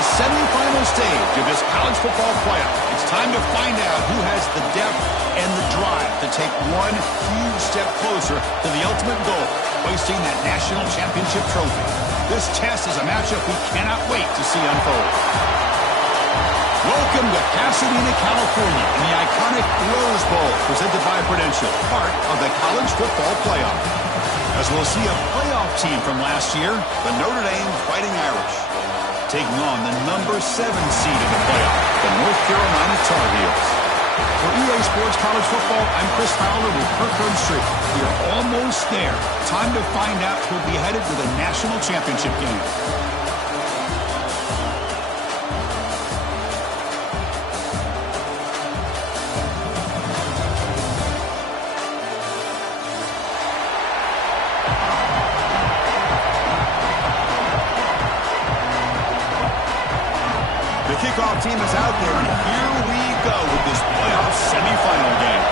the semifinal stage of this college football playoff. It's time to find out who has the depth and the drive to take one huge step closer to the ultimate goal, hoisting that national championship trophy. This test is a matchup we cannot wait to see unfold. Welcome to Pasadena, California, in the iconic Rose Bowl, presented by Prudential, part of the college football playoff. As we'll see a playoff team from last year, the Notre Dame Fighting Irish, taking on the number 7 seed in the playoff, the North Carolina Tar Heels. For EA Sports College Football, I'm Chris Fowler with Kirk Herbstreit. We're almost there. Time to find out who'll be headed to the national championship game. The kickoff team is out there, and here we go with this playoff semifinal game.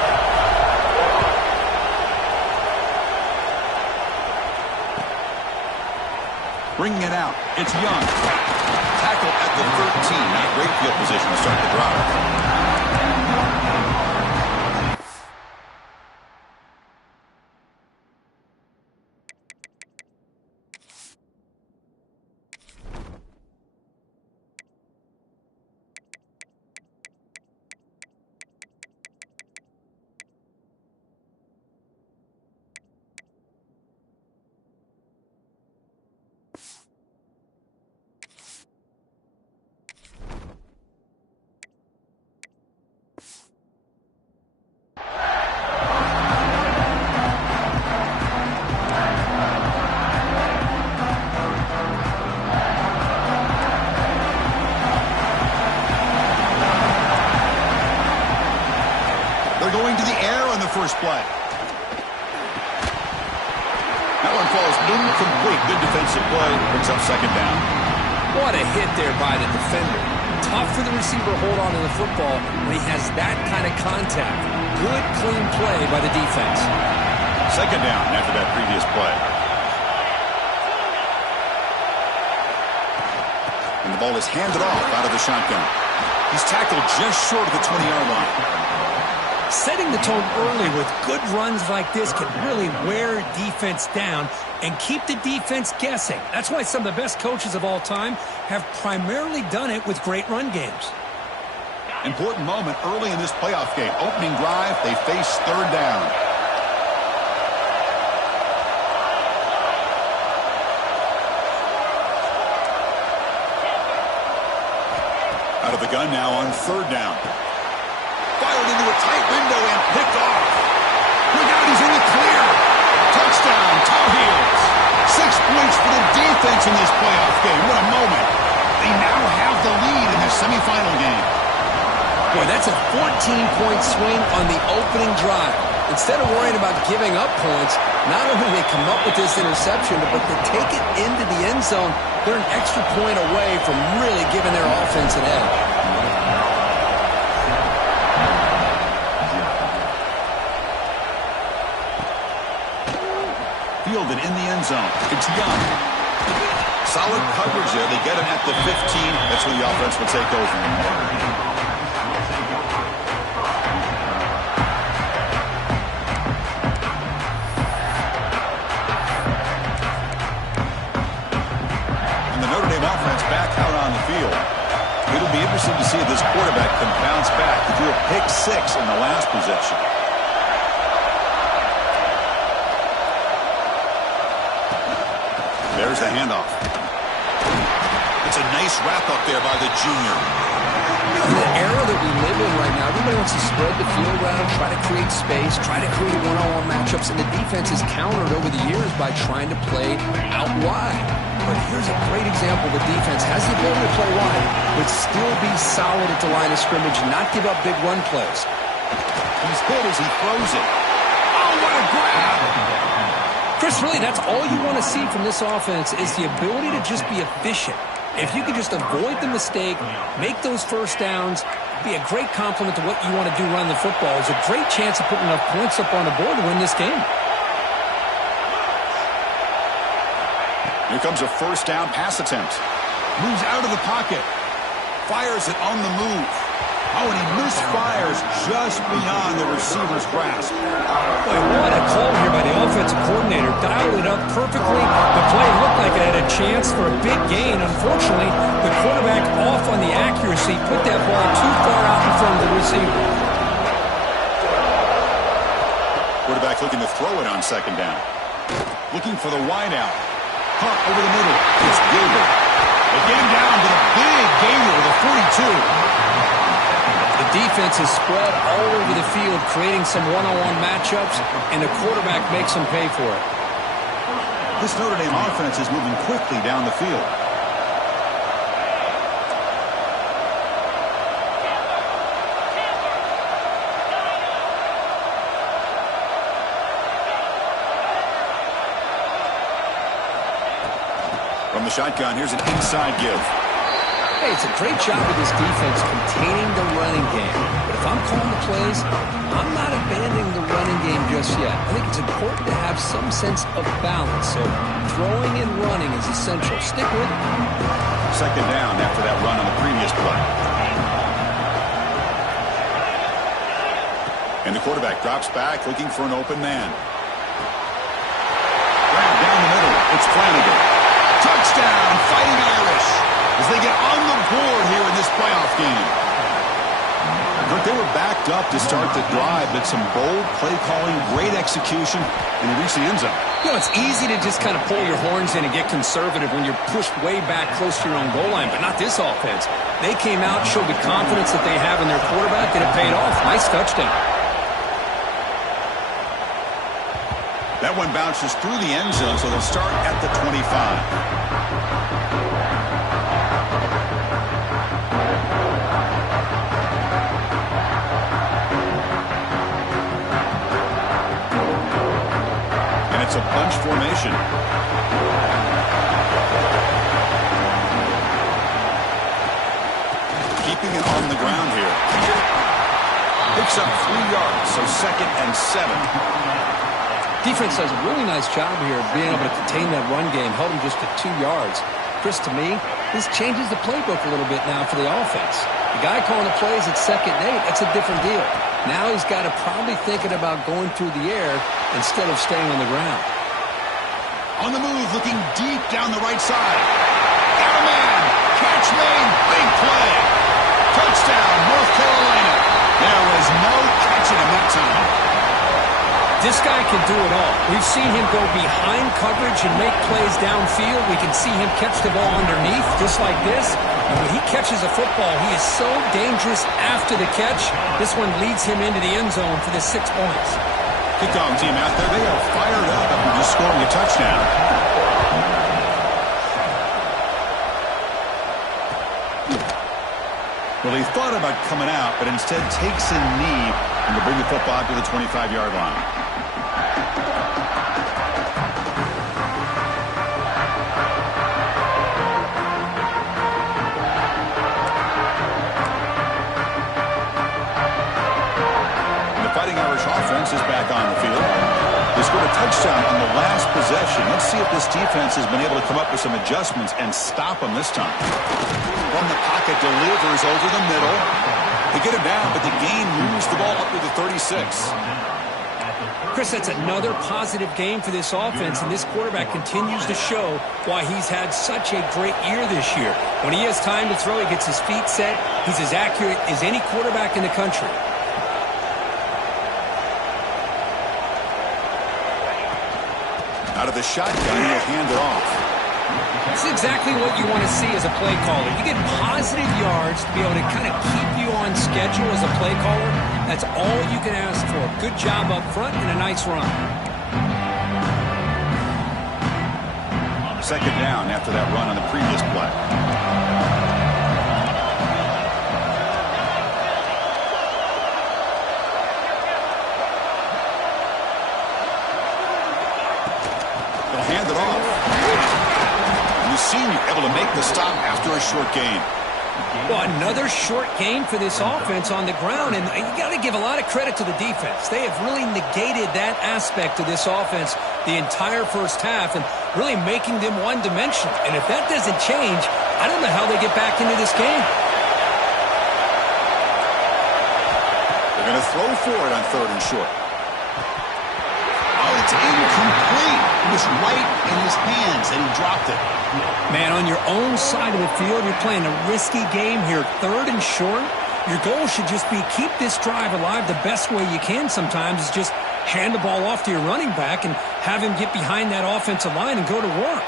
Bringing it out, it's Young. Tackle at the 13, not great field position to start the drive. First play. That one falls incomplete. Good defensive play. Brings up second down. What a hit there by the defender. Tough for the receiver to hold on to the football when he has that kind of contact. Good, clean play by the defense. Second down after that previous play. And the ball is handed off out of the shotgun. He's tackled just short of the 20-yard line. Setting the tone early with good runs like this can really wear defense down and keep the defense guessing. That's why some of the best coaches of all time have primarily done it with great run games. Important moment early in this playoff game. Opening drive, they face third down. Out of the gun now on third down. Fired into a tight window and picked off. Look out, he's in the clear. Touchdown, Tar Heels. 6 points for the defense in this playoff game. What a moment. They now have the lead in the semifinal game. Boy, that's a 14-point swing on the opening drive. Instead of worrying about giving up points, not only do they come up with this interception, but to take it into the end zone, they're an extra point away from really giving their offense an edge. Fielded in the end zone. It's Young. Solid coverage there. They get him at the 15. That's where the offense will take over. And the Notre Dame offense back out on the field. It'll be interesting to see if this quarterback can bounce back. He threw a pick 6 in the last possession. There's the handoff. It's a nice wrap-up there by the junior. In the era that we live in right now, everybody wants to spread the field around, try to create space, try to create one-on-one matchups, and the defense has countered over the years by trying to play out wide. But here's a great example. The defense has the ability to play wide, but still be solid at the line of scrimmage, not give up big run plays. He's hit as he throws it. Oh, what a grab! Chris, really, that's all you want to see from this offense is the ability to just be efficient. If you can just avoid the mistake, make those first downs, be a great compliment to what you want to do running the football. It's a great chance of putting enough points up on the board to win this game. Here comes a first down pass attempt. Moves out of the pocket. fires it on the move. Oh, and he misfires just beyond the receiver's grasp. Boy, what a call here by the offensive coordinator. Dialed it up perfectly. The play looked like it had a chance for a big gain. Unfortunately, the quarterback off on the accuracy, put that ball too far out in front of the receiver. Quarterback looking to throw it on second down. Looking for the wide out. Hunt over the middle. It's Gilbert. They get him down to the big gainer with a 42. The defense is spread all over the field, creating some one-on-one matchups, and the quarterback makes them pay for it. This Notre Dame offense is moving quickly down the field. From the shotgun, here's an inside give. Hey, it's a great job of this defense containing the running game. But if I'm calling the plays, I'm not abandoning the running game just yet. I think it's important to have some sense of balance. So throwing and running is essential. Stick with it. Second down after that run on the previous play. And the quarterback drops back looking for an open man. Grab down the middle. It's Flanagan. Touchdown, Fighting Irish, as they get on the board here in this playoff game. Look, they were backed up to start the drive, but some bold play calling, great execution, and they reached the end zone. You know, it's easy to just kind of pull your horns in and get conservative when you're pushed way back close to your own goal line, but not this offense. They came out, showed the confidence that they have in their quarterback, and it paid off. Nice touchdown. That one bounces through the end zone, so they'll start at the 25. And it's a bunch formation. Keeping it on the ground here. Picks up 3 yards, so 2nd and 7. Defense does a really nice job here of being able to contain that run game, held him just to 2 yards. Chris, to me, this changes the playbook a little bit now for the offense. The guy calling the plays at 2nd and 8, that's a different deal. Now he's got to probably thinking about going through the air instead of staying on the ground. On the move, looking deep down the right side. Got a man. Catch made. Big play. Touchdown, North Carolina. There was no catching him that time. This guy can do it all. We've seen him go behind coverage and make plays downfield. We can see him catch the ball underneath, just like this. And when he catches a football, he is so dangerous after the catch. This one leads him into the end zone for the 6 points. Kickoff team out there, they are fired up after just scoring a touchdown. Well, he thought about coming out, but instead takes a knee and will bring the football to the 25-yard line. And the Fighting Irish offense is back on the field. They scored a touchdown on the last possession. Let's see if this defense has been able to come up with some adjustments and stop them this time. From the pocket, delivers over the middle. They get him down, but the gain moves the ball up to the 36. Chris, that's another positive game for this offense, and this quarterback continues to show why he's had such a great year this year. When he has time to throw, he gets his feet set. He's as accurate as any quarterback in the country. Out of the shotgun, he'll hand it off. This is exactly what you want to see as a play caller. You get positive yards to be able to kind of keep you on schedule as a play caller. That's all you can ask for. Good job up front and a nice run. Second down after that run on the previous play. They'll hand it off. Senior able to make the stop after a short gain. Well, another short gain for this offense on the ground, and you got to give a lot of credit to the defense. They have really negated that aspect of this offense the entire first half and really making them one-dimensional. And if that doesn't change, I don't know how they get back into this game. a throw for it on 3rd and short. Oh, it's incomplete. It was right in his hands, and he dropped it. Man, on your own side of the field, you're playing a risky game here. 3rd and short. Your goal should just be keep this drive alive the best way you can sometimes is just hand the ball off to your running back and have him get behind that offensive line and go to work.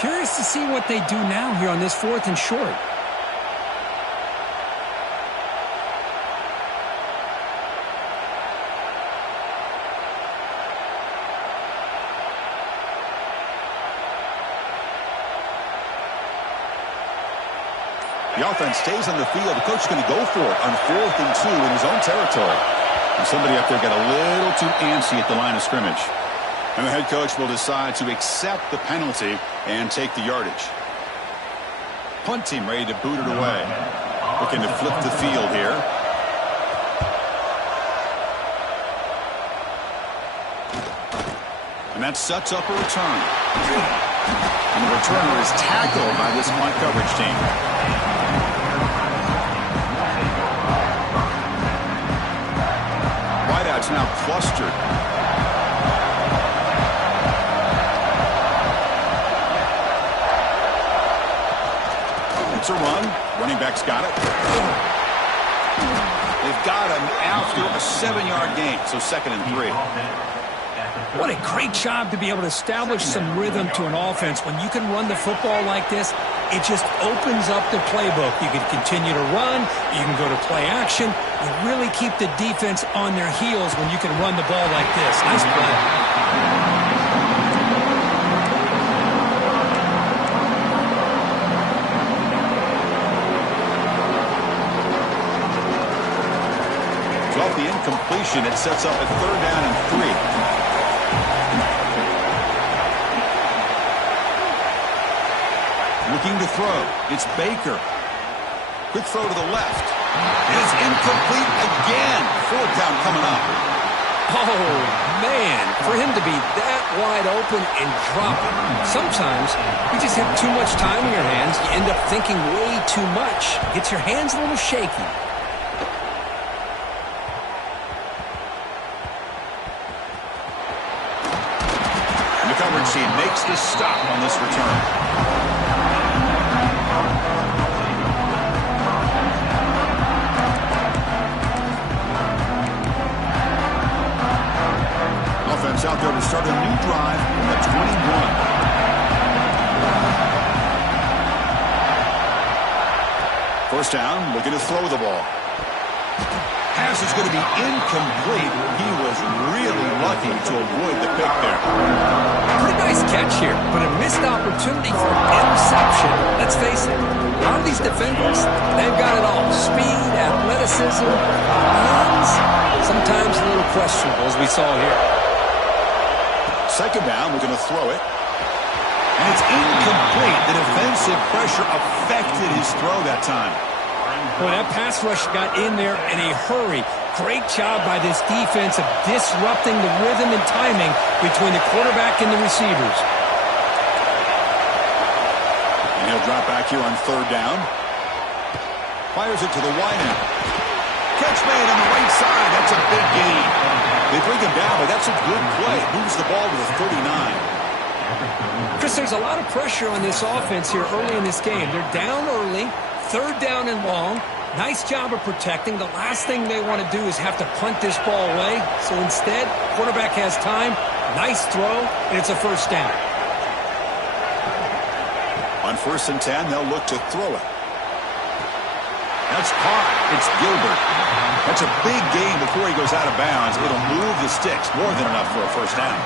Curious to see what they do now here on this 4th and short. The offense stays on the field. The coach is going to go for it on 4th and 2 in his own territory. And somebody up there got a little too antsy at the line of scrimmage. And the head coach will decide to accept the penalty and take the yardage. Punt team ready to boot it away. Looking to flip the field here. And that sets up a return. And the returner is tackled by this punt coverage team. Wideouts now clustered. It's a run. Running back's got it. They've got him after a 7-yard gain, so 2nd and 3. What a great job to be able to establish some rhythm to an offense. When you can run the football like this, it just opens up the playbook. You can continue to run. You can go to play action. You really keep the defense on their heels when you can run the ball like this. Nice play. Off the incompletion, it sets up a 3rd down and 3. Looking to throw. It's Baker. Quick throw to the left. And it's incomplete again. 4th down coming up. Oh, man. For him to be that wide open and drop it. Sometimes you just have too much time in your hands. You end up thinking way too much. Gets your hands a little shaky. Coverage team makes the stop on this return. Offense out there to start a new drive from the 21. First down, looking to throw the ball. Pass is going to be incomplete. He was really lucky to avoid the pick there. Pretty nice catch here, but a missed opportunity for interception. Let's face it, a lot of these defenders, they've got it all. Speed, athleticism, hands, sometimes a little questionable, as we saw here. 2nd down, we're going to throw it. And it's incomplete. The defensive pressure affected his throw that time. Boy, that pass rush got in there in a hurry. Great job by this defense of disrupting the rhythm and timing between the quarterback and the receivers. And he'll drop back here on 3rd down. Fires it to the wide end. Catch made on the right side. That's a big gain. They bring him down, but that's a good play. Moves the ball to the 39. Chris, there's a lot of pressure on this offense here early in this game. They're down early. 3rd down and long. Nice job of protecting. The last thing they want to do is have to punt this ball away. So instead, quarterback has time. Nice throw, and it's a 1st down. On 1st and 10, they'll look to throw it. That's caught. It's Gilbert. That's a big gain before he goes out of bounds. It'll move the sticks. More than enough for a 1st down.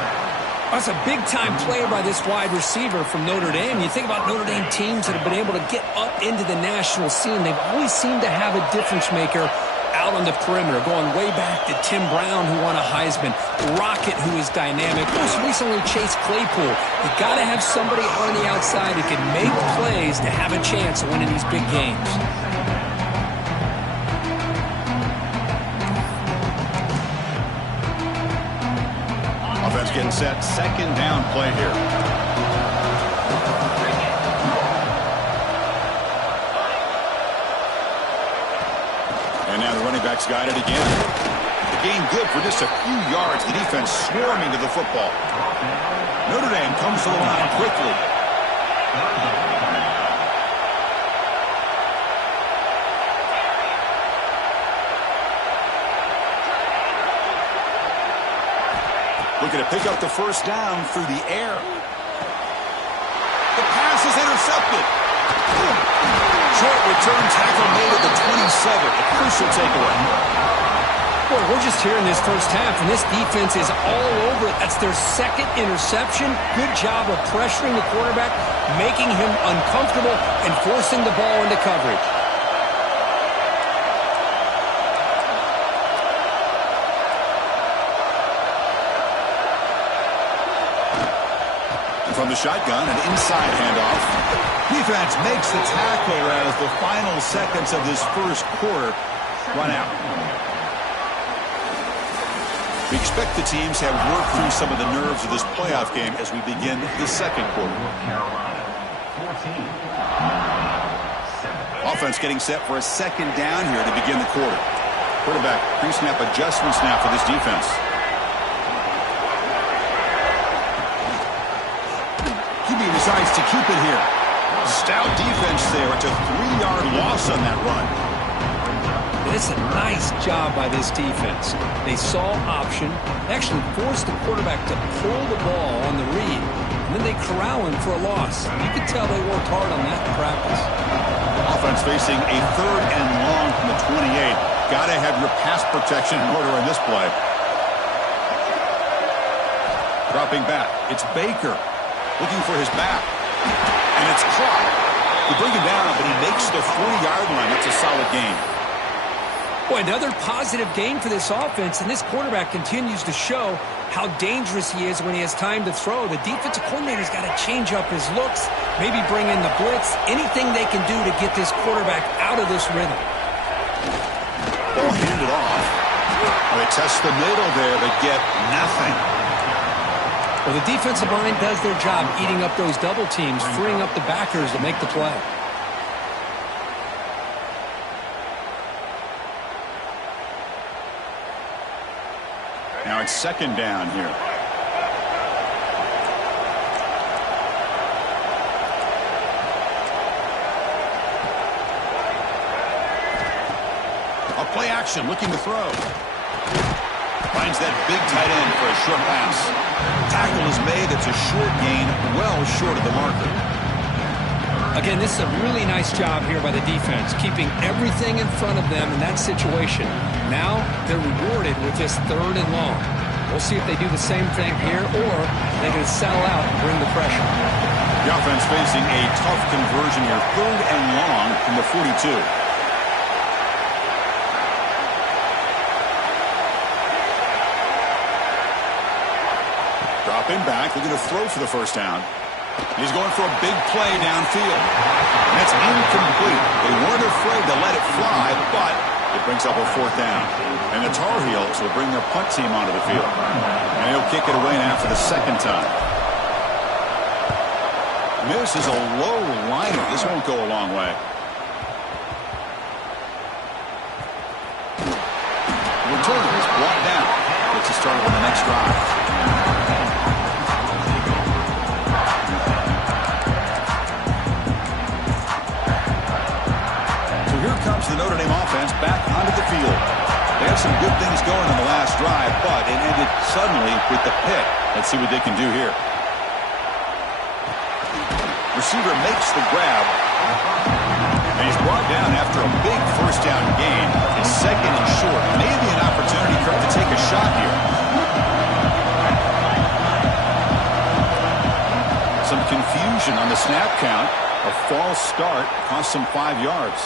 That's a big-time play by this wide receiver from Notre Dame. You think about Notre Dame teams that have been able to get up into the national scene. They've always seemed to have a difference maker out on the perimeter, going way back to Tim Brown, who won a Heisman, Rocket, who is dynamic, most recently Chase Claypool. You got to have somebody on the outside who can make plays to have a chance of winning these big games. Offense getting set. 2nd down play here. And now the running back's got it again. gain good for just a few yards. The defense swarming to the football. Notre Dame comes to the line quickly. Looking to pick up the first down through the air. The pass is intercepted. Short return tackle made at the 27. A crucial takeaway. Boy, we're just here in this first half, and this defense is all over it. That's their second interception. Good job of pressuring the quarterback, making him uncomfortable, and forcing the ball into coverage. From the shotgun, an inside handoff. Defense makes the tackle as the final seconds of this first quarter run out. We expect the teams have worked through some of the nerves of this playoff game as we begin the second quarter. Offense getting set for a second down here to begin the quarter. Quarterback pre-snap adjustments now for this defense. QB decides to keep it here. Stout defense there. It's a 3-yard loss on that run. It's a nice job by this defense. They saw option, actually forced the quarterback to pull the ball on the read, and then they corral him for a loss. You could tell they worked hard on that in practice. Offense facing a 3rd and long from the 28. Got to have your pass protection in order in this play. Dropping back. It's Baker. Looking for his back. And it's caught. You bring him down, but he makes the 40-yard line. That's a solid gain. Boy, another positive gain for this offense, and this quarterback continues to show how dangerous he is when he has time to throw. The defensive coordinator's got to change up his looks, maybe bring in the blitz, anything they can do to get this quarterback out of this rhythm. Ball handed off. They test the middle there, but get nothing. Well, the defensive line does their job eating up those double teams, freeing up the backers to make the play. Now it's second down here. A play action, looking to throw. Finds that big tight end for a short pass. Tackle is made. It's a short gain, well short of the marker. Again, this is a really nice job here by the defense, keeping everything in front of them in that situation. Now they're rewarded with this 3rd and long. We'll see if they do the same thing here, or they can sell out and bring the pressure. The offense facing a tough conversion here. 3rd and long from the 42. Dropping back, looking to throw for the first down. He's going for a big play downfield. And that's incomplete. They weren't afraid to let it fly, but it brings up a 4th down. And the Tar Heels will bring their punt team onto the field. And he'll kick it away now for the 2nd time. This is a low liner. This won't go a long way. Return is brought down. Gets us started on the next drive. Comes the Notre Dame offense back onto the field. They had some good things going on the last drive, but it ended suddenly with the pick. Let's see what they can do here. Receiver makes the grab, and he's brought down after a big first down gain. It's 2nd and short. Maybe an opportunity for him to take a shot here. Some confusion on the snap count. A false start cost him 5 yards.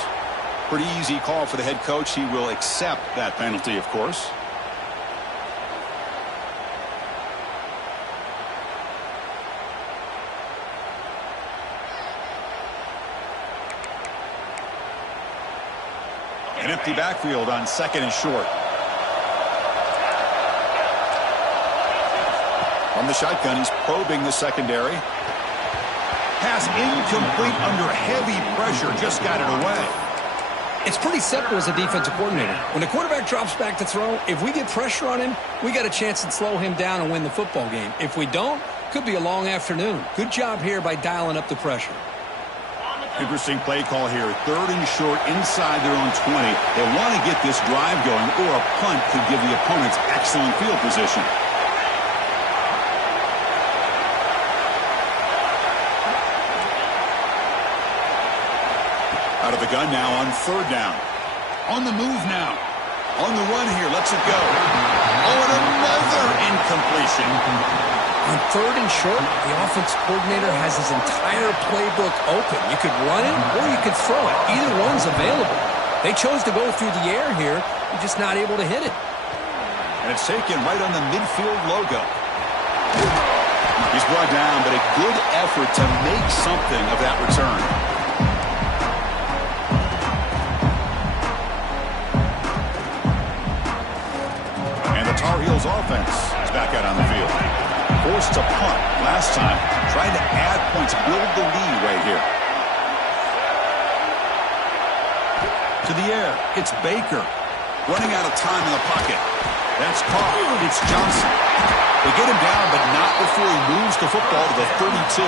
Pretty easy call for the head coach. He will accept that penalty, of course. An empty backfield on 2nd and short. From the shotgun, he's probing the secondary. Pass incomplete under heavy pressure. Just got it away. It's pretty simple as a defensive coordinator. When the quarterback drops back to throw, if we get pressure on him, we got a chance to slow him down and win the football game. If we don't, could be a long afternoon. Good job here by dialing up the pressure. Interesting play call here. 3rd and short inside their own 20. They want to get this drive going, or a punt could give the opponents excellent field position. Out of the gun now on 3rd down. On the move now. On the run here. Lets it go. Oh, and another incompletion. On 3rd and short, the offense coordinator has his entire playbook open. You could run it or you could throw it. Either one's available. They chose to go through the air here. They're just not able to hit it. And it's taken right on the midfield logo. He's brought down, but a good effort to make something of that return. And the Tar Heels offense is back out on the field. Forced to punt last time, trying to add points, build the lead right here. To the air, it's Baker. Running out of time in the pocket. That's caught. It's Johnson. They get him down, but not before he moves the football to the 32.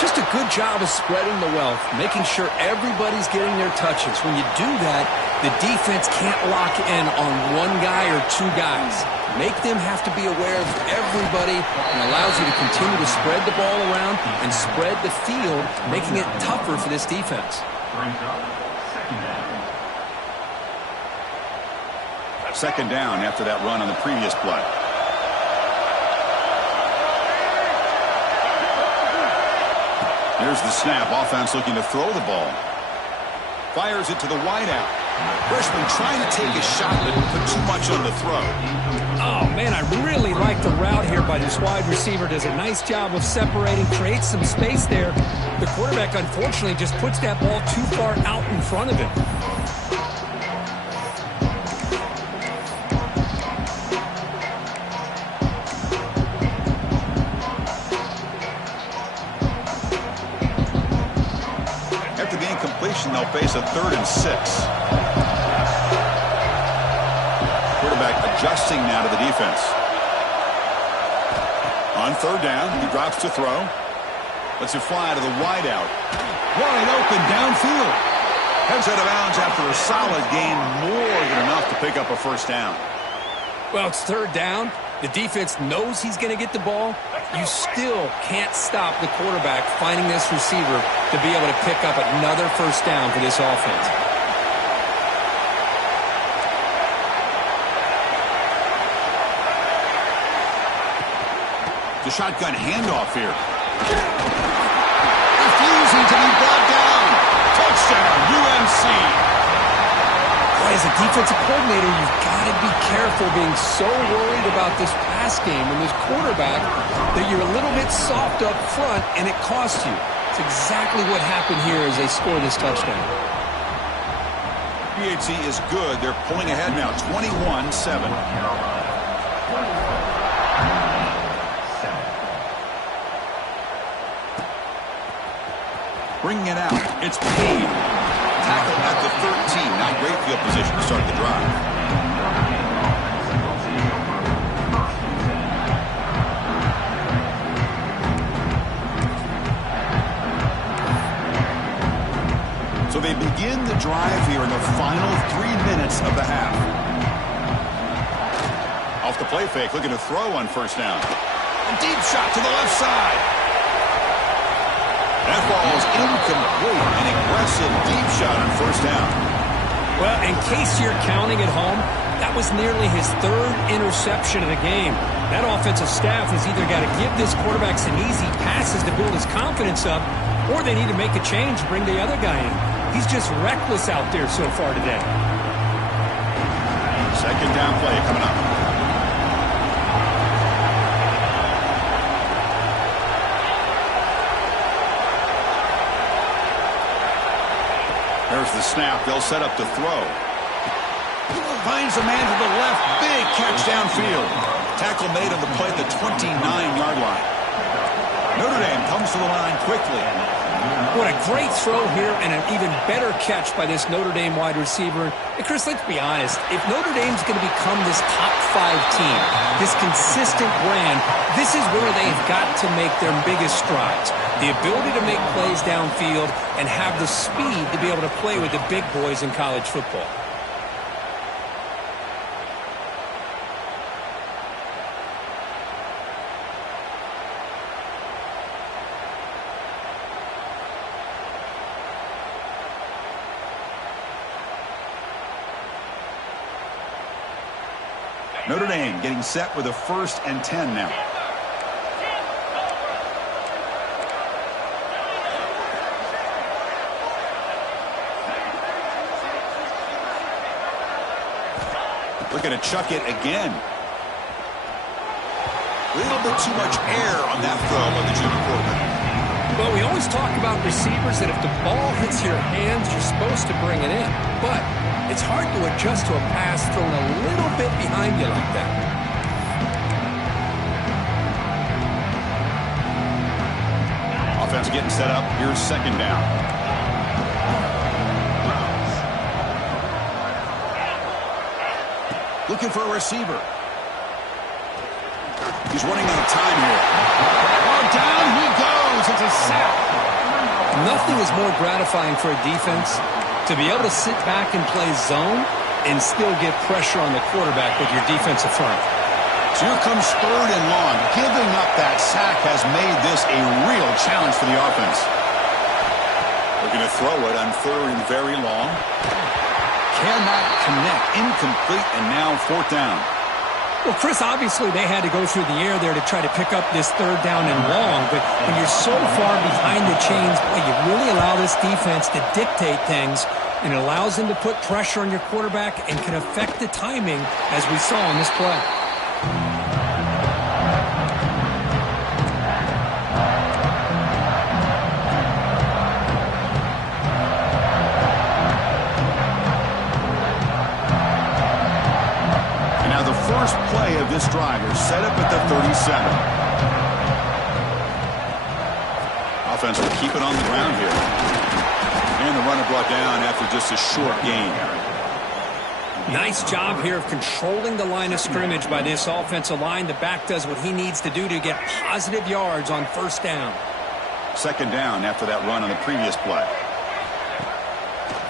Just a good job of spreading the wealth, making sure everybody's getting their touches. When you do that, the defense can't lock in on one guy or two guys. Make them have to be aware of everybody, and allows you to continue to spread the ball around and spread the field, making it tougher for this defense. Second down after that run on the previous play. Here's the snap. Offense looking to throw the ball. Fires it to the wideout. Freshman trying to take a shot, but put too much on the throw. Oh, man, I really like the route here by this wide receiver. Does a nice job of separating, creates some space there. The quarterback, unfortunately, just puts that ball too far out in front of him. After the incompletion, they'll face a 3rd and 6. Adjusting now to the defense. On 3rd down, he drops to throw. Lets it fly to the wideout. Wide open downfield. Heads out of bounds after a solid gain, more than enough to pick up a 1st down. Well, it's 3rd down. The defense knows he's going to get the ball. You still can't stop the quarterback finding this receiver to be able to pick up another 1st down for this offense. The shotgun handoff here. Refusing to be brought down. Touchdown, UMC. As a defensive coordinator, you've got to be careful being so worried about this pass game and this quarterback that you're a little bit soft up front and it costs you. It's exactly what happened here as they score this touchdown. PHC is good. They're pulling ahead now, 21-7. Bringing it out. It's paid. Tackle at the 13. Now great field position to start the drive. So they begin the drive here in the final 3 minutes of the half. Off the play fake, looking to throw on 1st down. A deep shot to the left side. That ball is incomplete. An aggressive deep shot on 1st down. Well, in case you're counting at home, that was nearly his 3rd interception of the game. That offensive staff has either got to give this quarterback some easy passes to build his confidence up, or they need to make a change, bring the other guy in. He's just reckless out there so far today. Second down play coming up. There's the snap. They'll set up to throw. Finds a man to the left. Big catch downfield. Tackle made on the play at the 29-yard line. Notre Dame comes to the line quickly. What a great throw here and an even better catch by this Notre Dame wide receiver. And Chris, let's be honest. If Notre Dame's going to become this top 5 team, this consistent brand, this is where they've got to make their biggest strides. The ability to make plays downfield and have the speed to be able to play with the big boys in college football. Notre Dame getting set with a 1st and 10 now. Looking to chuck it again. A little bit too much air on that throw by the junior quarterback. Well, we always talk about receivers that if the ball hits your hands, you're supposed to bring it in. But it's hard to adjust to a pass thrown a little bit behind you like that. Offense getting set up. Here's 2nd down. Looking for a receiver. He's running out of time here. Oh, down he goes. It's a sack. Nothing is more gratifying for a defense to be able to sit back and play zone and still get pressure on the quarterback with your defensive front. So here comes 3rd and long. Giving up that sack has made this a real challenge for the offense. Looking to throw it on 3rd and very long. Cannot connect. Incomplete, and now 4th down. Well, Chris, obviously they had to go through the air there to try to pick up this 3rd down and long, but when you're so far behind the chains, boy, you really allow this defense to dictate things, and it allows them to put pressure on your quarterback and can affect the timing, as we saw in this play. First play of this drive is set up at the 37. Offense will keep it on the ground here. And the runner brought down after just a short gain. Nice job here of controlling the line of scrimmage by this offensive line. The back does what he needs to do to get positive yards on 1st down. 2nd down after that run on the previous play.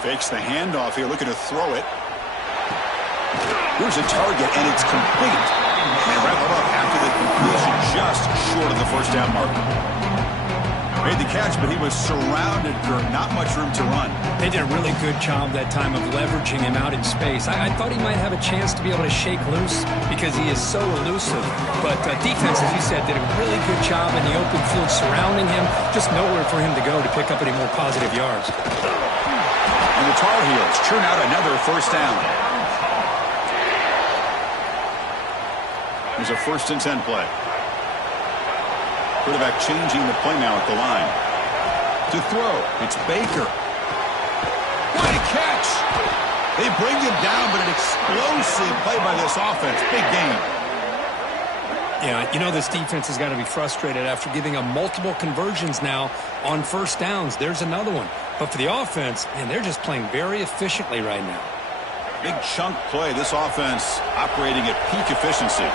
Fakes the handoff here, looking to throw it. Here's a target, and it's complete. And wrap it up after the completion, just short of the 1st down marker. Made the catch, but he was surrounded for not much room to run. They did a really good job that time of leveraging him out in space. I thought he might have a chance to be able to shake loose because he is so elusive. But defense, as you said, did a really good job in the open field surrounding him. Just nowhere for him to go to pick up any more positive yards. And the Tar Heels churn out another 1st down. Here's a 1st and 10 play. Quarterback changing the play now at the line. To throw, it's Baker. What a catch! They bring him down, but an explosive play by this offense. Big game. Yeah, you know this defense has got to be frustrated after giving up multiple conversions now on 1st downs. There's another one. But for the offense, man, they're just playing very efficiently right now. Big chunk play. This offense operating at peak efficiency.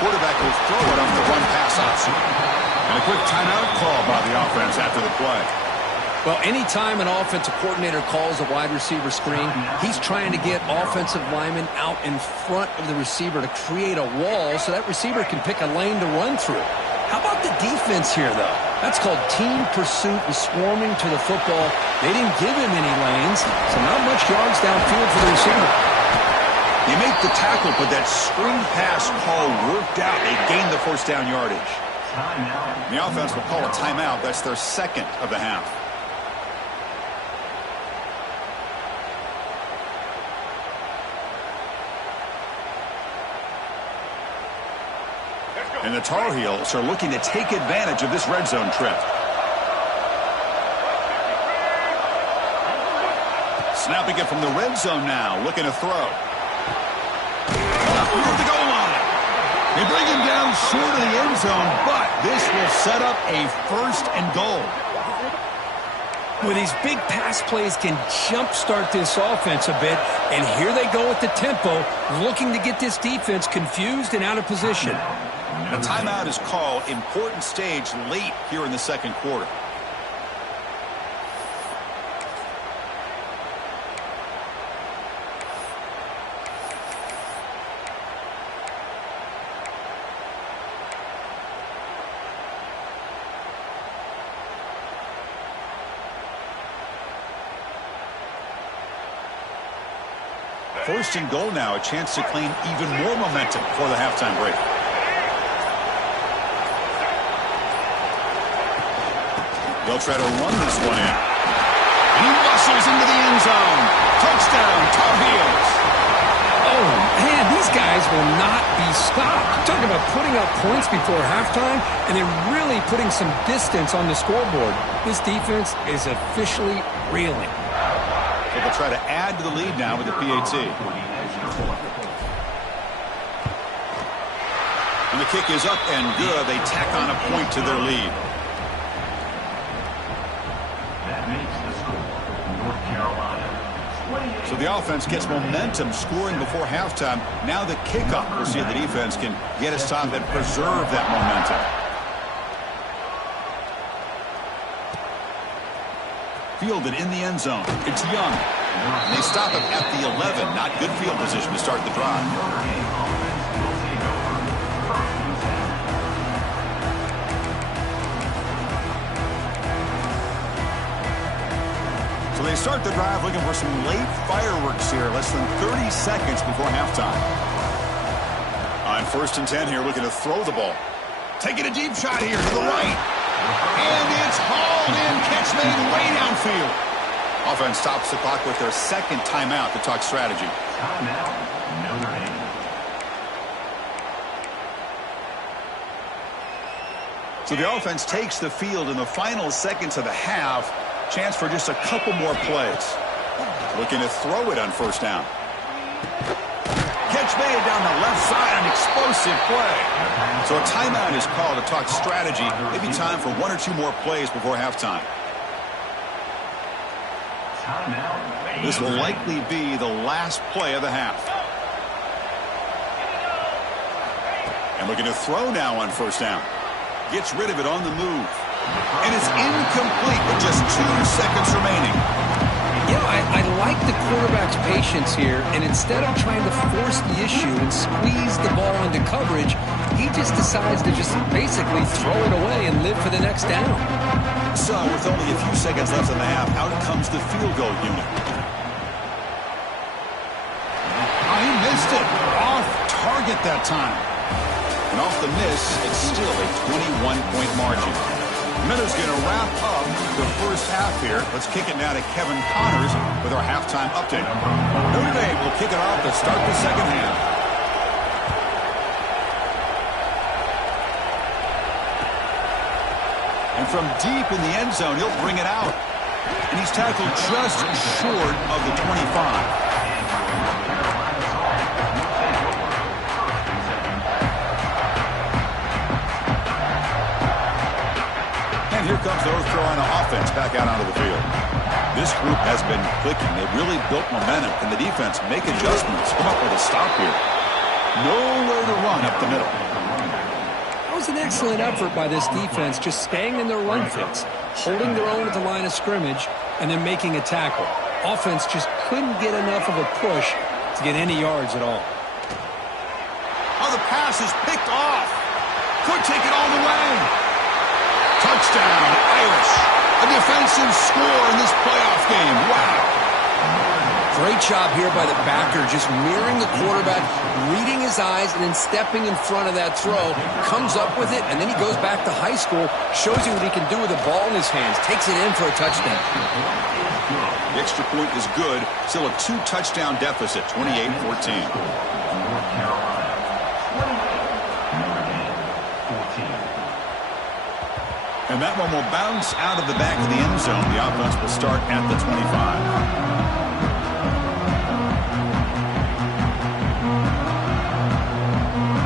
Quarterback will throw it off the run-pass option. And a quick timeout call by the offense after the play. Well, anytime an offensive coordinator calls a wide receiver screen, he's trying to get offensive linemen out in front of the receiver to create a wall so that receiver can pick a lane to run through. How about the defense here, though? That's called team pursuit and swarming to the football. They didn't give him any lanes, so not much yards downfield for the receiver. They make the tackle, but that screen pass call worked out. They gained the 1st down yardage. The offense will call a timeout. That's their 2nd of the half. And the Tar Heels are looking to take advantage of this red zone trip. Snapping it from the red zone now, looking to throw. Up near the goal line. They bring him down short of the end zone, but this will set up a 1st and goal. Well, these big pass plays can jumpstart this offense a bit, and here they go with the tempo, looking to get this defense confused and out of position. A timeout is called. Important stage late here in the 2nd quarter. First and goal now, a chance to claim even more momentum for the halftime break. They'll try to run this one in. He muscles into the end zone. Touchdown, Tar Heels. Oh, man, these guys will not be stopped. Talking about putting up points before halftime and then really putting some distance on the scoreboard. This defense is officially reeling. So they'll try to add to the lead now with the PAT. And the kick is up and good. They tack on a point to their lead. So the offense gets momentum scoring before halftime. Now the kickoff. We'll see if the defense can get a stop and preserve that momentum. Fielded in the end zone. It's Young. And they stop him at the 11. Not good field position to start the drive. So they start the drive looking for some late fireworks here. Less than 30 seconds before halftime. On 1st and 10 here, looking to throw the ball. Taking a deep shot here to the right. And it's hauled in, catch made way downfield. Offense stops the clock with their 2nd timeout to talk strategy. So the offense takes the field in the final seconds of the half. Chance for just a couple more plays. Looking to throw it on 1st down. Catch made down the left side, an explosive play. So a timeout is called to talk strategy. Maybe time for 1 or 2 more plays before halftime. This will likely be the last play of the half. And looking to throw now on 1st down. Gets rid of it on the move. And it's incomplete with just 2 seconds remaining. You know, I like the quarterback's patience here, and instead of trying to force the issue and squeeze the ball into coverage, he just decides to just basically throw it away and live for the next down. So, with only a few seconds left in the half, out comes the field goal unit. Oh, he missed it. Off target that time. And off the miss, it's still a 21-point margin. Miller's going to wrap up the first half here. Let's kick it now to Kevin Connors with our halftime update. Notre Dame will kick it off to start the 2nd half. And from deep in the end zone, he'll bring it out. And he's tackled just short of the 25. And here comes the North Carolina offense back out onto the field. This group has been clicking. They've really built momentum. Can the defense make adjustments? Come up with a stop here. Nowhere to run up the middle. That was an excellent effort by this defense, just staying in their run fits, holding their own at the line of scrimmage, and then making a tackle. Offense just couldn't get enough of a push to get any yards at all. Oh, the pass is picked off. Could take it all the way. Touchdown, Irish. A defensive score in this playoff game. Wow. Great job here by the backer, just mirroring the quarterback, reading his eyes, and then stepping in front of that throw. Comes up with it, and then he goes back to high school, shows you what he can do with the ball in his hands, takes it in for a touchdown. The extra point is good. Still a 2-touchdown deficit, 28-14. And that one will bounce out of the back of the end zone. The offense will start at the 25.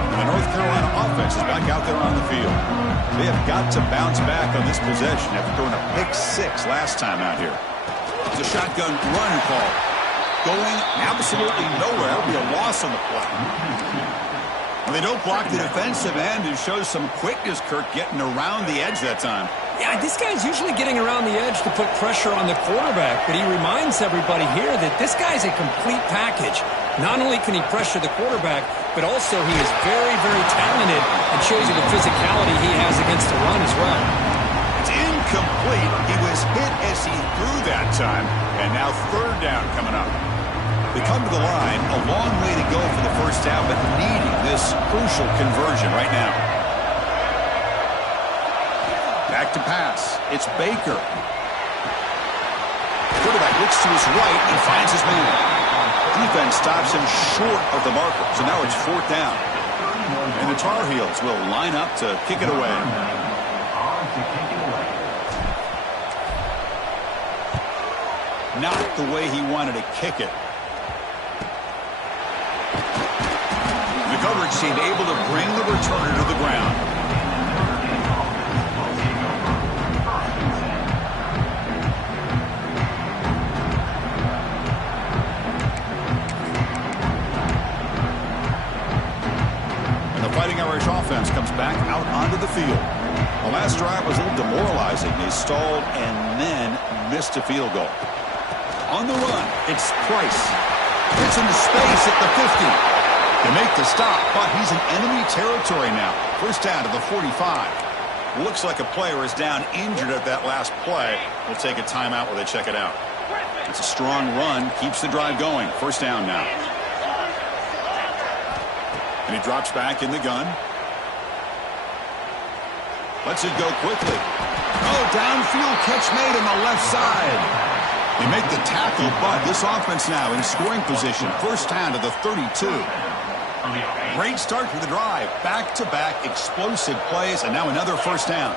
And the North Carolina offense offense is back out there on the field. They have got to bounce back on this possession after throwing a pick-6 last time out here. It's a shotgun run call. Going absolutely nowhere. That would be a loss on the play. Well, they don't block the defensive end and shows some quickness, Kirk, getting around the edge that time. Yeah, this guy's usually getting around the edge to put pressure on the quarterback, but he reminds everybody here that this guy's a complete package. Not only can he pressure the quarterback, but also he is very, very talented and shows you the physicality he has against the run as well. It's incomplete. He was hit as he threw that time, and now third down coming up. They come to the line, a long way to go for the first down, but needing this crucial conversion right now. Back to pass. It's Baker. Quarterback looks to his right and finds his man. Defense stops him short of the marker, so now it's fourth down. And the Tar Heels will line up to kick it away. Not the way he wanted to kick it. The coverage seemed able to bring the returner to the ground. Fighting Irish offense comes back out onto the field. The last drive was a little demoralizing. They stalled and then missed a field goal. On the run, it's Price. Gets into space at the 50. They make the stop, but he's in enemy territory now. First down to the 45. Looks like a player is down injured at that last play. We'll take a timeout while they check it out. It's a strong run, keeps the drive going. First down now. And he drops back in the gun. Lets it go quickly. Oh, downfield catch made on the left side. They make the tackle, but this offense now in scoring position. First down to the 32. Great start to the drive. Back-to-back explosive plays, and now another first down.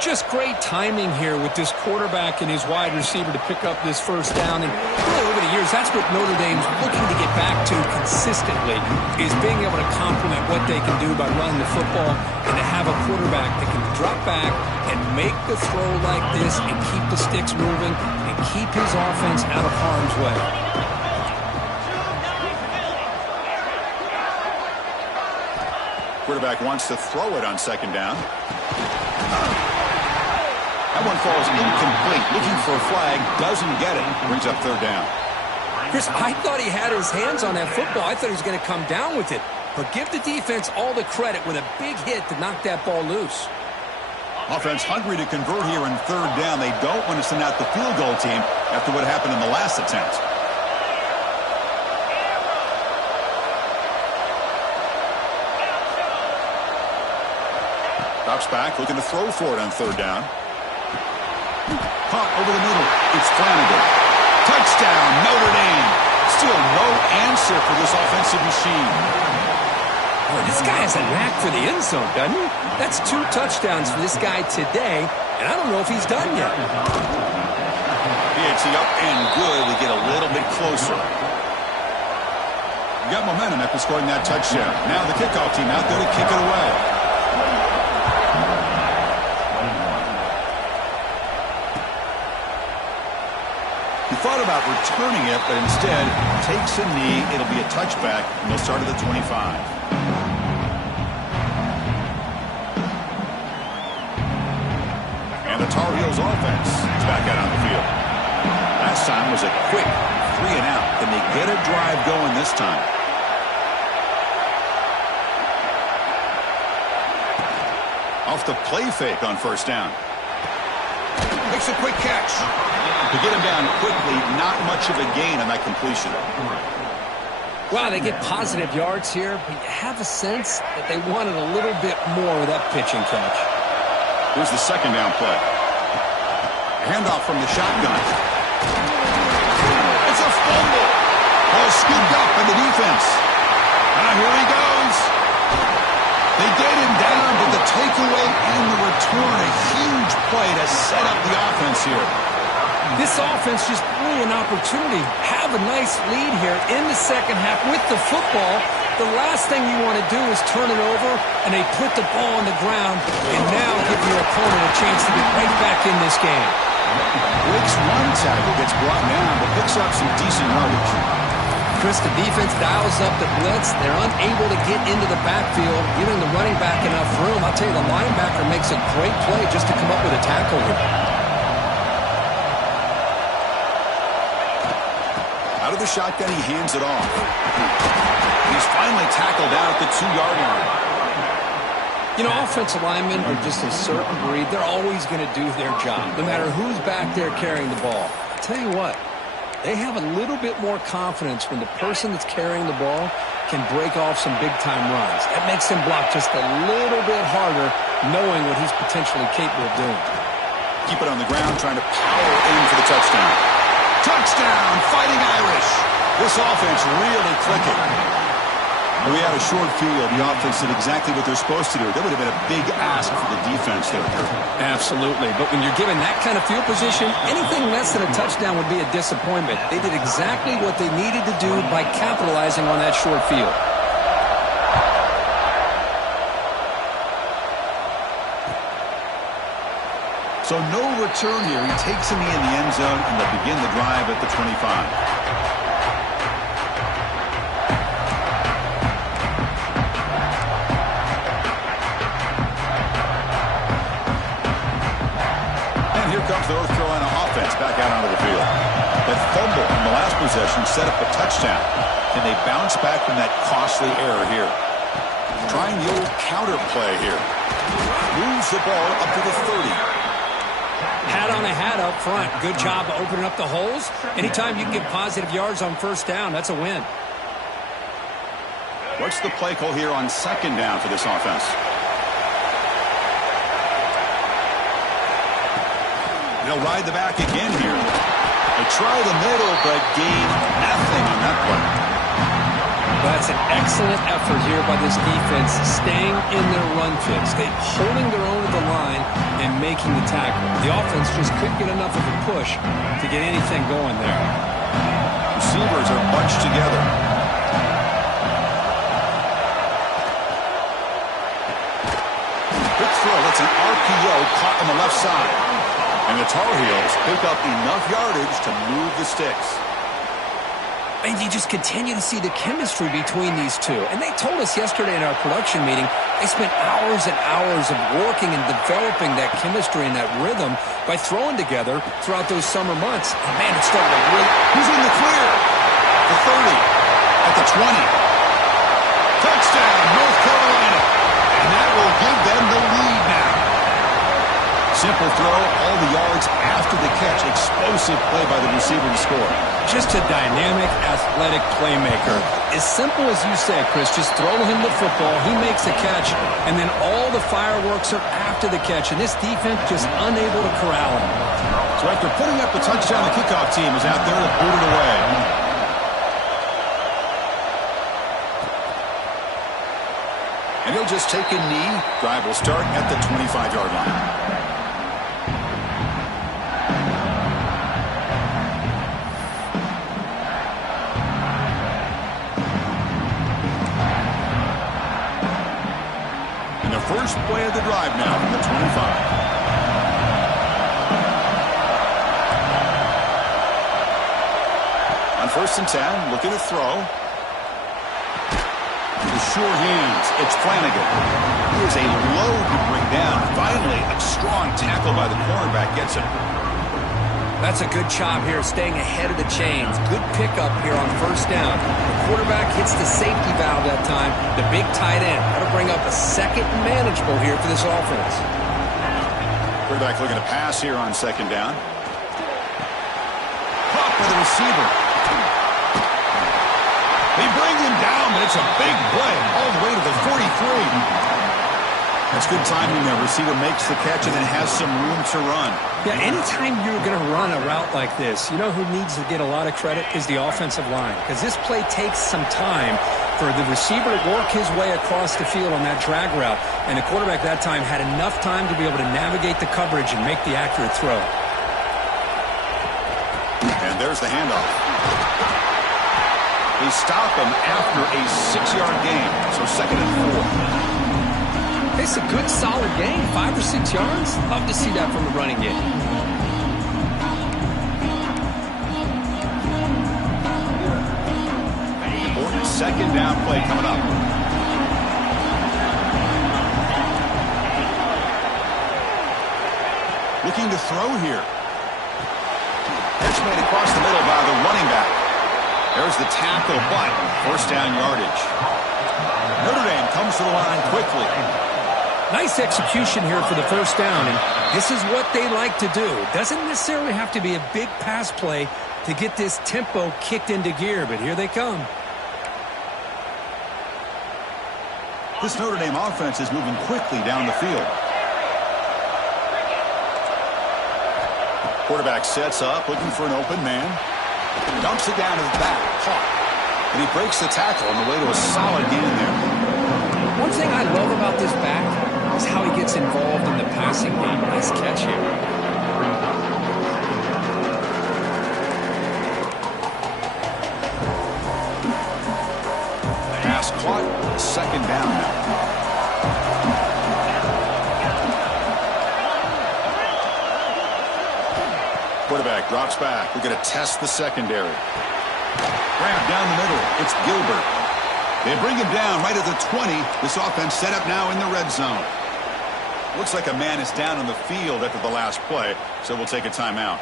Just great timing here with this quarterback and his wide receiver to pick up this first down. And really over the years, that's what Notre Dame's looking to get back to consistently, is being able to complement what they can do by running the football and to have a quarterback that can drop back and make the throw like this and keep the sticks moving and keep his offense out of harm's way. Quarterback wants to throw it on second down. That one falls incomplete. Looking for a flag. Doesn't get it. Brings up third down. Chris, I thought he had his hands on that football. I thought he was going to come down with it. But give the defense all the credit with a big hit to knock that ball loose. Offense hungry to convert here in third down. They don't want to send out the field goal team after what happened in the last attempt. Drops back, looking to throw for it on third down. Caught over the middle. It's Flanagan. Touchdown, Notre Dame. Still no answer for this offensive machine. Boy, this guy has a knack for the end zone, doesn't he? That's 2 touchdowns for this guy today, and I don't know if he's done yet. PAT up and good. They get a little bit closer. You got momentum after scoring that touchdown. Now the kickoff team out there to kick it away. He thought about returning it, but instead takes a knee. It'll be a touchback, and they'll start at the 25. And the Tar Heels offense is back out on the field. Last time was a quick 3-and-out. Can they get a drive going this time? Off the play fake on first down. Makes a quick catch. To get him down quickly, not much of a gain on that completion. Wow, they get positive yards here, but you have a sense that they wanted a little bit more of that pitch and catch. Here's the second down play. A handoff from the shotgun. It's a fumble. Ball scooped up by the defense. Here he goes. They get him down, but the takeaway and the return, a huge play to set up the offense here. This offense just blew an opportunity. Have a nice lead here in the second half with the football The last thing you want to do is turn it over, and they put the ball on the ground, and now give your opponent a chance to get right back in this game. Blake's one tackle gets brought down, but picks up some decent yardage. Chris, the defense dials up the blitz. They're unable to get into the backfield, giving the running back enough room. I'll tell you, the linebacker makes a great play just to come up with a tackle here. Out of the shotgun, he hands it off. He's finally tackled down at the 2-yard line. You know, offensive linemen are just a certain breed. They're always going to do their job, no matter who's back there carrying the ball. I'll tell you what, they have a little bit more confidence when the person that's carrying the ball can break off some big-time runs. That makes him block just a little bit harder, knowing what he's potentially capable of doing. Keep it on the ground, trying to power in for the touchdown. Touchdown, Fighting Irish. This offense really clicking. We had a short field. The offense did exactly what they're supposed to do. That would have been a big ask for the defense there, Kirk. Absolutely. But when you're given that kind of field position, anything less than a touchdown would be a disappointment. They did exactly what they needed to do by capitalizing on that short field. So no return here. He takes him in the end zone, and they'll begin the drive at the 25. Comes the North Carolina offense back out onto the field. That fumble in the last possession set up a touchdown. Can they bounce back from that costly error here? Trying the old counter play here. Moves the ball up to the 30. Hat on a hat up front. Good job of opening up the holes. Anytime you can get positive yards on first down, that's a win. What's the play call here on second down for this offense? They'll ride the back again here. They try the middle, but gain nothing on that play. That's an excellent effort here by this defense, staying in their run fix. They're holding their own at the line and making the tackle. The offense just couldn't get enough of a push to get anything going there. Receivers are bunched together. Quick throw. That's an RPO caught on the left side. And the Tar Heels pick up enough yardage to move the sticks. And you just continue to see the chemistry between these two. And they told us yesterday in our production meeting, they spent hours and hours of working and developing that chemistry and that rhythm by throwing together throughout those summer months. And man, it's starting to really... Who's in the clear? The 30. At the 20. Touchdown, North Carolina. And that will give them the lead now. Simple throw, all the yards after the catch. Explosive play by the receiver to score. Just a dynamic, athletic playmaker. As simple as you say, Chris, just throw him the football, he makes a catch, and then all the fireworks are after the catch, and this defense just unable to corral him. So after putting up the touchdown, the kickoff team is out there to boot it away. And he'll just take a knee. Drive will start at the 25-yard line. First play of the drive now from the 25. On 1st and 10, looking to throw. The sure hands. It's Flanagan. He is a load to bring down. Finally, a strong tackle by the cornerback gets him. That's a good job here, staying ahead of the chains. Good pickup here on first down. The quarterback hits the safety valve that time. The big tight end. That'll bring up a second manageable here for this offense. Quarterback looking to pass here on second down. Caught by the receiver. They bring him down, but it's a big play all the way to the 43. That's good timing there. Receiver makes the catch and then has some room to run. Yeah, anytime you're going to run a route like this, you know who needs to get a lot of credit is the offensive line. Because this play takes some time for the receiver to work his way across the field on that drag route. And the quarterback that time had enough time to be able to navigate the coverage and make the accurate throw. And there's the handoff. They stop him after a 6-yard gain, so 2nd and 4. It's a good, solid gain, 5 or 6 yards. Love to see that from the running game. Important 2nd down play coming up. Looking to throw here. Catch made across the middle by the running back. There's the tackle, but 1st down yardage. Notre Dame comes to the line quickly. Nice execution here for the 1st down, and this is what they like to do. Doesn't necessarily have to be a big pass play to get this tempo kicked into gear, but here they come. This Notre Dame offense is moving quickly down the field. Quarterback sets up, looking for an open man. Dumps it down to the back, caught. And he breaks the tackle on the way to a solid gain there. One thing I love about this back is how he gets involved in the passing game. Nice catch here. Pass caught, 2nd down now. Quarterback drops back. We're going to test the secondary. Grab down the middle. It's Gilbert. They bring him down right at the 20. This offense set up now in the red zone. Looks like a man is down on the field after the last play, so we'll take a timeout.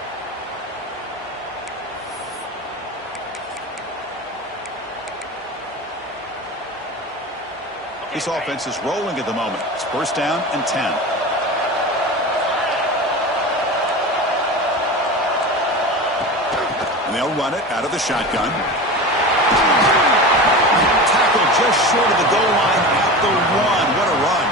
This offense is rolling at the moment. It's 1st down and 10. And they'll run it out of the shotgun. Tackle just short of the goal line at the 1. What a run.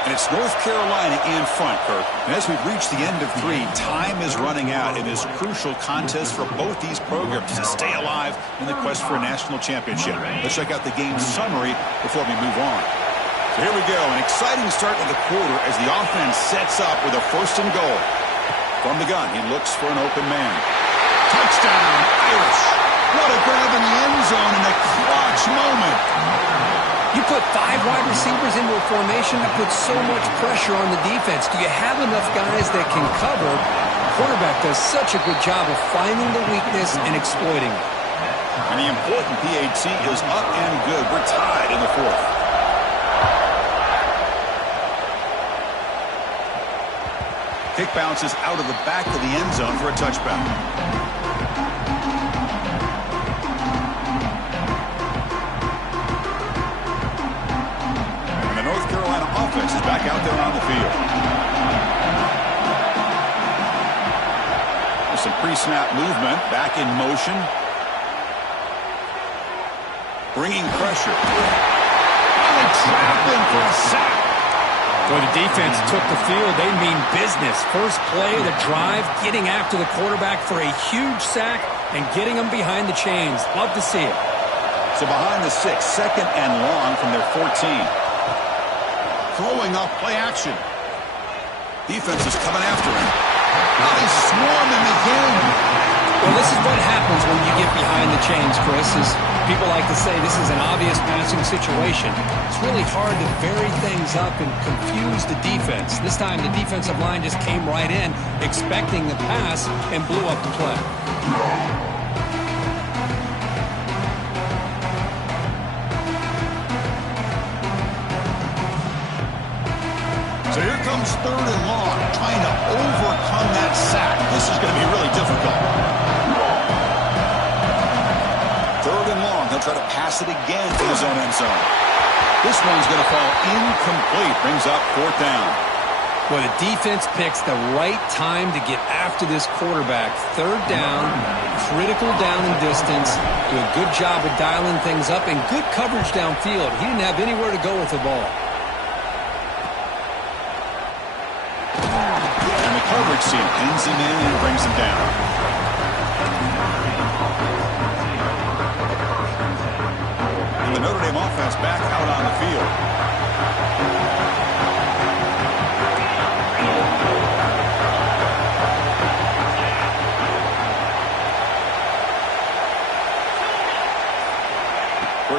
And it's North Carolina in front, Kirk. And as we've reached the end of 3, time is running out in this crucial contest for both these programs to stay alive in the quest for a national championship. Let's check out the game summary before we move on. So here we go, an exciting start to the quarter as the offense sets up with a 1st and goal. From the gun, he looks for an open man. Touchdown, Irish. What a grab in the end zone in a clutch moment. You put 5 wide receivers into a formation that puts so much pressure on the defense. Do you have enough guys that can cover? The quarterback does such a good job of finding the weakness and exploiting it. And the important PAT is up and good. We're tied in the 4th. Kick bounces out of the back of the end zone for a touchback. Offense is back out there on the field. There's some pre-snap movement, back in motion. Bringing pressure. And they trap him for a sack. Boy, the defense took the field. They mean business. First play of the drive, getting after the quarterback for a huge sack and getting him behind the chains. Love to see it. So behind the 6, 2nd and long from their 14. Throwing off play action. Defense is coming after him. Now they swarm him again. Well, this is what happens when you get behind the chains, Chris. Is people like to say this is an obvious passing situation. It's really hard to vary things up and confuse the defense. This time the defensive line just came right in, expecting the pass, and blew up the play. So here comes 3rd and long, trying to overcome that sack. This is going to be really difficult. 3rd and long, they'll try to pass it again to his own end zone. This one's going to fall incomplete, brings up 4th down. Well, the defense picks the right time to get after this quarterback. 3rd down, critical down and distance. Do a good job of dialing things up and good coverage downfield. He didn't have anywhere to go with the ball. Coverage team pins him in and brings him down. And the Notre Dame offense back out on the field.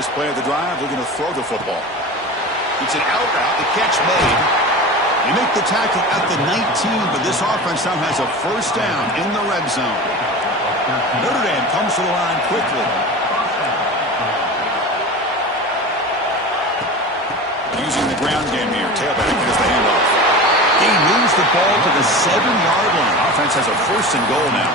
First play of the drive, looking to throw the football. It's an out route. The catch made. You make the tackle at the 19, but this offense now has a first down in the red zone. Notre Dame comes to the line quickly. Using the ground game here. Tailback gets the handoff. He moves the ball to the 7-yard line. Offense has a first and goal now.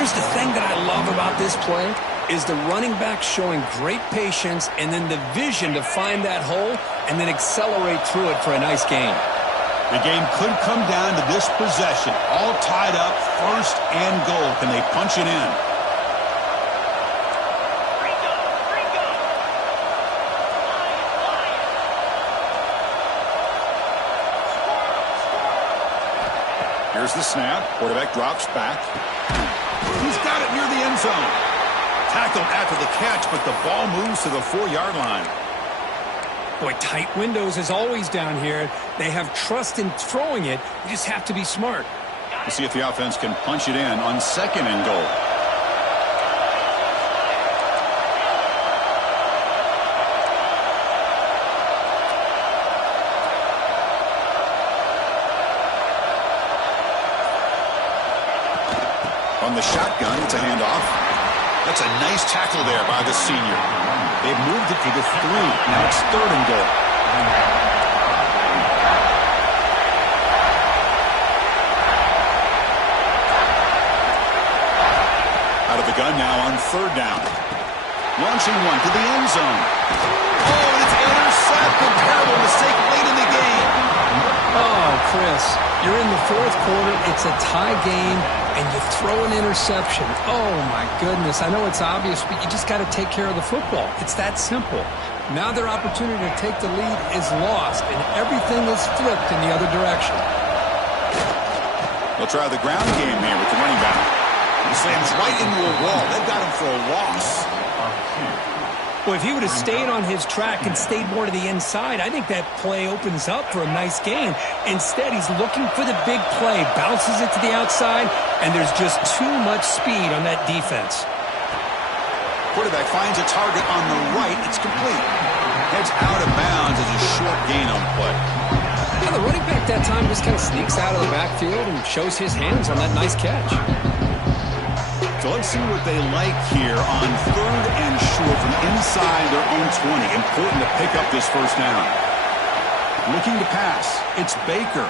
Here's the thing that I love about this play is the running back showing great patience and then the vision to find that hole and then accelerate through it for a nice gain. The game could come down to this possession. All tied up, first and goal. Can they punch it in? Here's the snap. Quarterback drops back. He's got it near the end zone. Tackled after the catch, but the ball moves to the 4-yard line. Boy, tight windows as always down here. They have trust in throwing it. You just have to be smart. We'll see if the offense can punch it in on second and goal. On the shotgun, it's a handoff. That's a nice tackle there by the senior. They've moved it to the 3. Now it's third and goal. Out of the gun now on third down. Launching one to the end zone. Oh, and it's intercepted. Terrible mistake late in the game. Oh, Chris, you're in the fourth quarter. It's a tie game, and you throw an interception. Oh, my goodness. I know it's obvious, but you just got to take care of the football. It's that simple. Now their opportunity to take the lead is lost, and everything is flipped in the other direction. They'll try the ground game here with the running back. He slams right into a wall. They've got him for a loss. Well, if he would have stayed on his track and stayed more to the inside, I think that play opens up for a nice gain. Instead, he's looking for the big play, bounces it to the outside, and there's just too much speed on that defense. Quarterback finds a target on the right. It's complete. Heads out of bounds as a short gain on the play. Yeah, the running back that time just kind of sneaks out of the backfield and shows his hands on that nice catch. So let's see what they like here on third and short from inside their own 20. Important to pick up this first down. Looking to pass. It's Baker.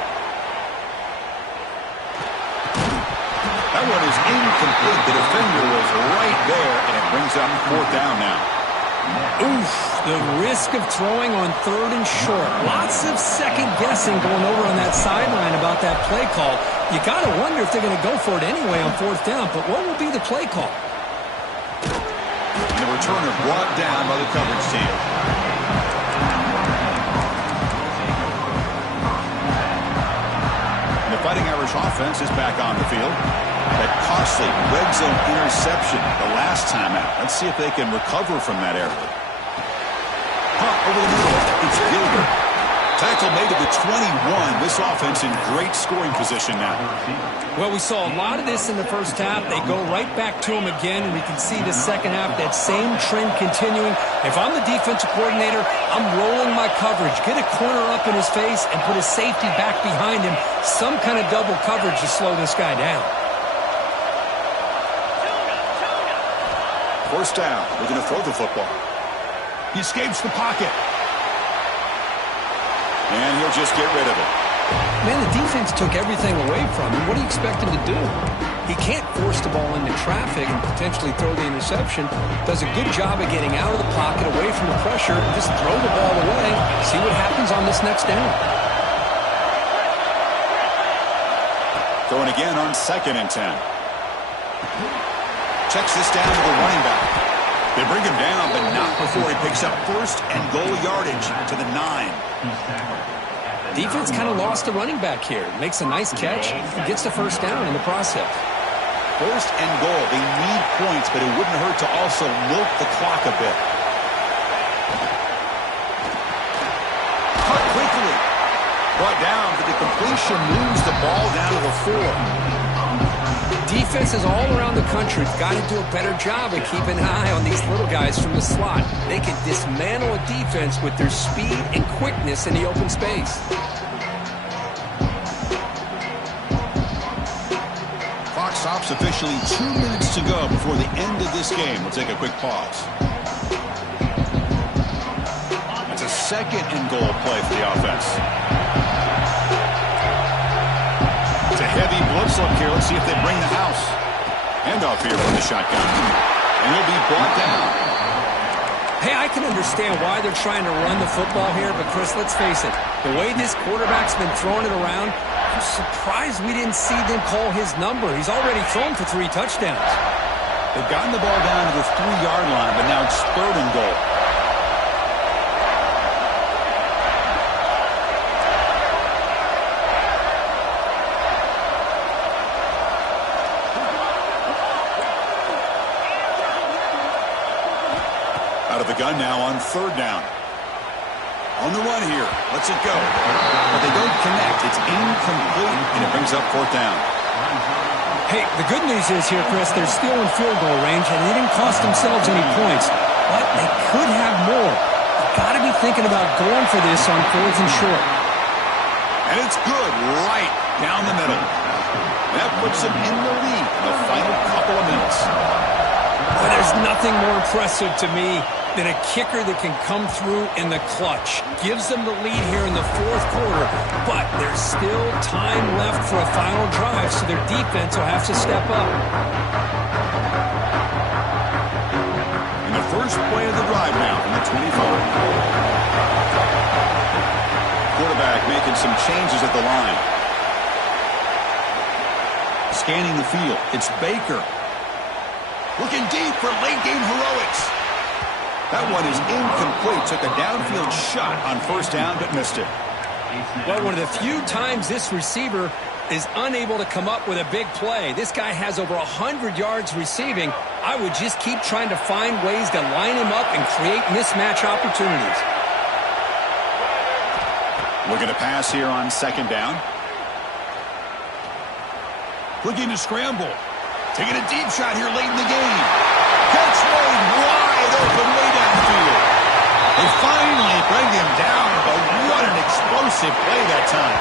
That one is incomplete. The defender was right there, and it brings up fourth down now. Oof, the risk of throwing on third and short. Lots of second guessing going over on that sideline about that play call. You got to wonder if they're going to go for it anyway on fourth down, but what will be the play call? And the returner brought down by the coverage team. The Fighting Irish offense is back on the field. That costly red zone interception the last time out. Let's see if they can recover from that error. Punt over the middle. It's Gilbert. Tackle made to the 21. This offense in great scoring position now. Well, we saw a lot of this in the first half. They go right back to him again, and we can see the second half, that same trend continuing. If I'm the defensive coordinator, I'm rolling my coverage. Get a corner up in his face and put a safety back behind him. Some kind of double coverage to slow this guy down. First down. We're going to throw the football. He escapes the pocket. And he'll just get rid of it. Man, the defense took everything away from him. What do you expect him to do? He can't force the ball into traffic and potentially throw the interception. Does a good job of getting out of the pocket, away from the pressure, and just throw the ball away. See what happens on this next down. Throwing again on second and 10. Checks this down to the running back. They bring him down, but not before he picks up first and goal yardage to the 9. Defense kind of lost the running back here. Makes a nice catch and gets the first down in the process. First and goal. They need points, but it wouldn't hurt to also milk the clock a bit. Cut quickly. Brought down, but the completion moves the ball down to the 4. Defenses all around the country have got to do a better job of keeping an eye on these little guys from the slot. They can dismantle a defense with their speed and quickness in the open space. Clock stops officially. 2 minutes to go before the end of this game. We'll take a quick pause. It's a second and goal play for the offense. It's a heavy blitz look here. Let's see if they bring the house. Handoff here from the shotgun. And he'll be brought down. Hey, I can understand why they're trying to run the football here, but Chris, let's face it, the way this quarterback's been throwing it around, I'm surprised we didn't see them call his number. He's already thrown for 3 touchdowns. They've gotten the ball down to the 3-yard line, but now it's 3rd and goal. Out of the gun now on 3rd down. On the run here. Lets it go. But they don't connect. It's incomplete, and it brings up 4th down. Hey, the good news is here, Chris, they're still in field goal range, and they didn't cost themselves any points. But they could have more. You've got to be thinking about going for this on 4th and short. And it's good right down the middle. That puts them in the lead in the final couple of minutes. Boy, there's nothing more impressive to me than a kicker that can come through in the clutch. Gives them the lead here in the 4th quarter, but there's still time left for a final drive, so their defense will have to step up. In the first play of the drive now from the 25. Quarterback making some changes at the line. Scanning the field. It's Baker. Looking deep for late-game heroics. That one is incomplete. Took a downfield shot on 1st down, but missed it. Well, one of the few times this receiver is unable to come up with a big play. This guy has over 100 yards receiving. I would just keep trying to find ways to line him up and create mismatch opportunities. Looking to pass here on 2nd down. Looking to scramble. Taking a deep shot here late in the game. Catch made wide open way downfield. They finally bring him down, but what an explosive play that time.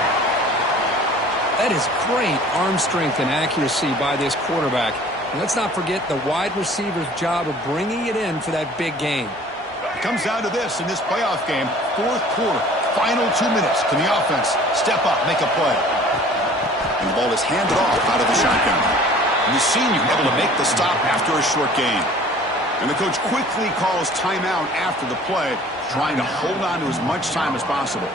That is great arm strength and accuracy by this quarterback. And let's not forget the wide receiver's job of bringing it in for that big game. It comes down to this in this playoff game. 4th quarter, final 2 minutes. Can the offense step up, make a play? And the ball is handed off out of the shotgun. And the senior able to make the stop after a short gain. And the coach quickly calls timeout after the play, trying to hold on to as much time as possible.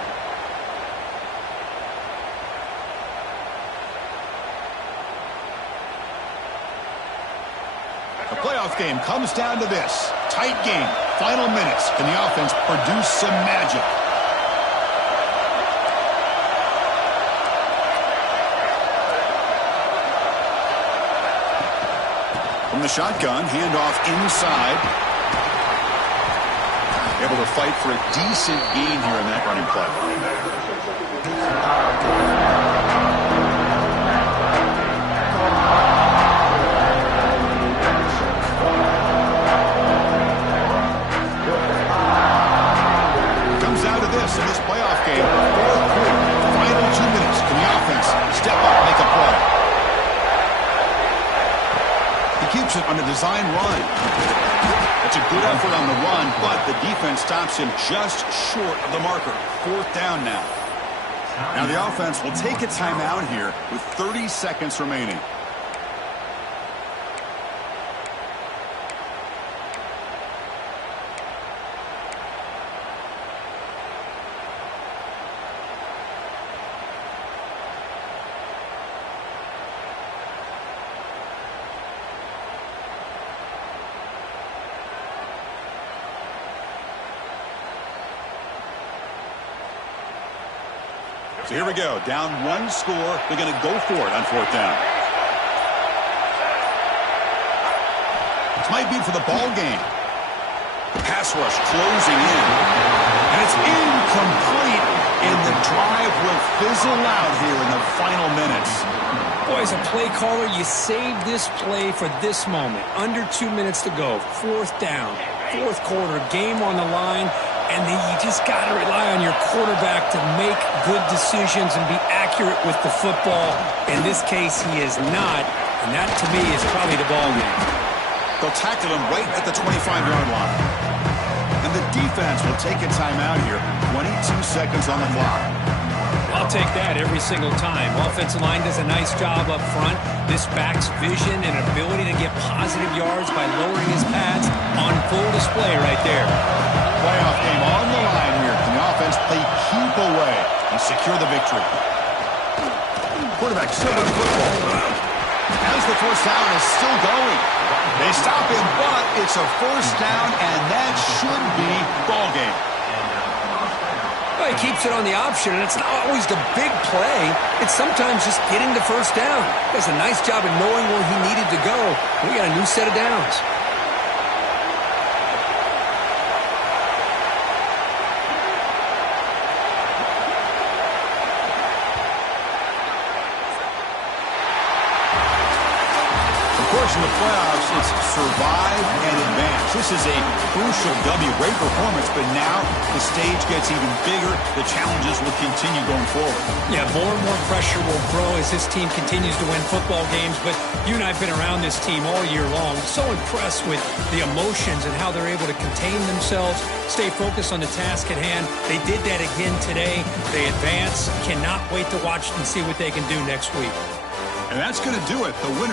The playoff game comes down to this. Tight game, final minutes. Can the offense produce some magic? From the shotgun, handoff inside. Able to fight for a decent gain here in that running play. Comes down to this in this playoff game. 4th quarter, final 2 minutes. Can the offense step up, make a play? Keeps it on a design run. That's a good effort on the run, but the defense stops him just short of the marker. 4th down now. Now the offense will take a timeout here with 30 seconds remaining. So here we go. Down 1 score. They're going to go for it on 4th down. This might be for the ball game. The pass rush closing in. And it's incomplete. And the drive will fizzle out here in the final minutes. Boy, as a play caller, you save this play for this moment. Under 2 minutes to go. 4th down. 4th quarter. Game on the line. And then you just got to rely on your quarterback to make good decisions and be accurate with the football. In this case, he is not. And that, to me, is probably the ball game. They'll tackle him right at the 25-yard line. And the defense will take a timeout here. 22 seconds on the clock. I'll take that every single time. Offensive line does a nice job up front. This back's vision and ability to get positive yards by lowering his pads on full display right there. Playoff game on the line here. Can the offense play keep away and secure the victory? Quarterback still with the football. As the first down is still going. They stop him, but it's a first down, and that should be ball game. Well, he keeps it on the option, and it's not always the big play. It's sometimes just getting the first down. He does a nice job of knowing where he needed to go. We got a new set of downs. In the playoffs, it's survive and advance. This is a crucial W. Great performance, but now the stage gets even bigger. The challenges will continue going forward. Yeah, more and more pressure will grow as this team continues to win football games, but you and I have been around this team all year long. So impressed with the emotions and how they're able to contain themselves, stay focused on the task at hand. They did that again today. They advance. Cannot wait to watch and see what they can do next week. And that's going to do it. The winner